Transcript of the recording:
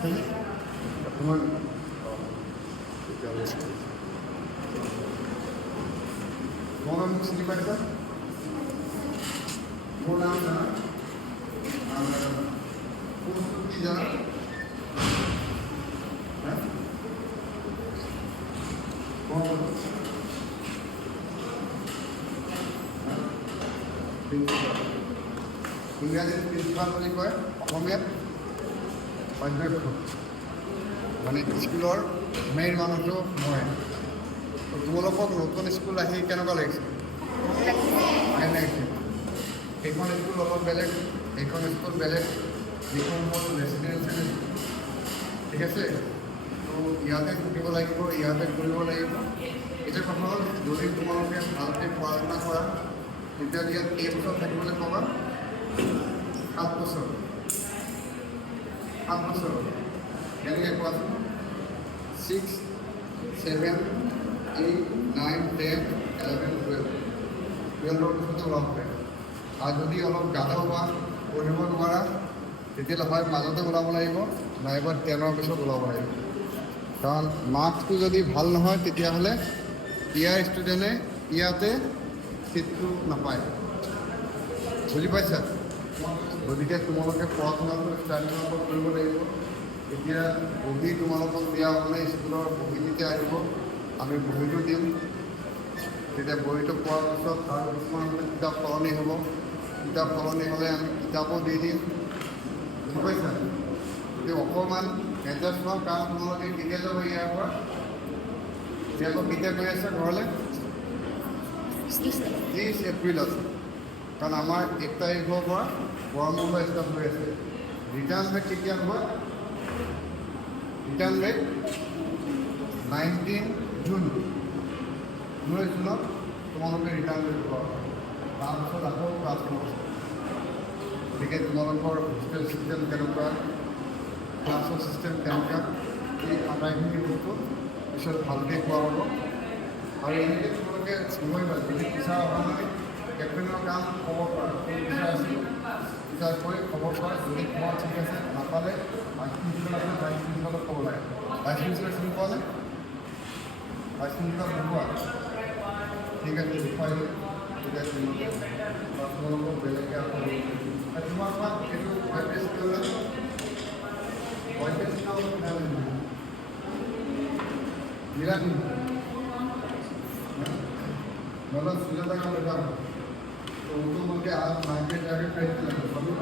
তোমাৰ তোমাৰ নাম চিনি পাইছা তোমাৰ নাম জানা কি জানা হ্যাঁ ইংৰাজীত প্ৰিন্সিপাল বুলি কয়, অসমীয়াত অধ্যক্ষ। মানে স্কুলৰ মেইন মানুহটো মই। তোমালোকক নতুন স্কুল আহি কেনেকুৱা লাগিছে? ভাল লাগিছে। সেইখন স্কুল অলপ বেলেগ, এইখন স্কুল বেলেগ, যিখন হ'ল ৰেচিডেঞ্চিয়েল স্কুল। ঠিক আছে, তো ইয়াতে থাকিব লাগিব, ইয়াতে কৰিব লাগিব। এতিয়া কথা হ'ল, যদি তোমালোকে ভালকৈ পঢ়া শুনা কৰা তেতিয়া ইয়াত কেইবছৰ থাকিবলৈ পাবা? 7 বছৰ। 7 বছৰ কেনেকৈ কোৱাচোন? 6, 7, 8, 9, 10, 11, 12 12ৰ পিছতে ওলাব পাৰে। আৰু যদি অলপ গাধা হোৱা, পঢ়িব নোৱাৰা, তেতিয়াহ'লে হয় মাজতে ওলাব লাগিব, নাইবা 10ৰ পিছত ওলাব লাগিব। কাৰণ মাৰ্কছটো যদি ভাল নহয় তেতিয়াহ'লে ইয়াৰ ষ্টুডেণ্টে ইয়াতে ছিটটো নাপায়। বুজি পাইছা? গতিকে তোমালোকে পঢ়া শুনাটো ষ্টাৰ্টিঙৰ পৰা কৰিব লাগিব। এতিয়া বহি তোমালোকক দিয়া হ'লে স্কুলৰ বহি যেতিয়া আহিব, আমি বহীটো দিম। তেতিয়া বহীটো পোৱাৰ পিছত আৰু কিছুমান কিতাপ সলনি হ'ব। কিতাপ সলনি হ'লে আমি কিতাপো দি দিম। বুজি পাইছা? গতিকে অকণমান এডজাষ্ট হোৱা, কাৰণ তোমালোকে কেতিয়া যাব ইয়াৰ পৰা? তেওঁলোক কেতিয়া গৈ আছে ঘৰলৈ? 30 এপ্ৰিল আছে। কাৰণ আমাৰ 1 তাৰিখৰ পৰা গৰম বন্ধ ষ্টাৰ্ট হৈ আছে। ৰিটাৰ্ণ বেক কেতিয়া হ'ব? Return back 19 June. 19 জুনত তোমালোকে ৰিটাৰ্ণ বেক কৰা। তাৰপিছত আকৌ ক্লাছ হ'ব। গতিকে তোমালোকৰ হোষ্টেল চিষ্টেম কেনেকুৱা, ক্লাছৰ চিষ্টেম কেনেকুৱা, এই আটাইখিনি বস্তু পিছত ভালকৈ কোৱা হ'ব। আৰু এনেকৈ তোমালোকে সময় পায়, যদি টিচাৰ অহা নাই কেপ্টেইনৰ কাম খবৰ কৰা, কোন টিচাৰ আছিল টিচাৰ কৈ খবৰ কৰা। যদি খবৰ ঠিক আছে, নাপালে ভাইচ প্ৰিন্সিপাল আছে, ভাইচ প্ৰিন্সিপালক ক'ব লাগে। ভাইচ প্ৰিন্সিপাল চিনি পোৱা নাই? ভাইচ প্ৰিন্সিপাল নোপোৱা? ঠিক আছে, দেখুৱাই দিম। তেতিয়া তোমালোকক বেলেগকৈ আকৌ তোমাৰ পৰা এইটো প্ৰেক্টিছ কৰিলে নিৰামিষ मतलब सुजाता का बेटा तो उनको बोल के आप मार्केट जाके खरीद लेंगे, सभी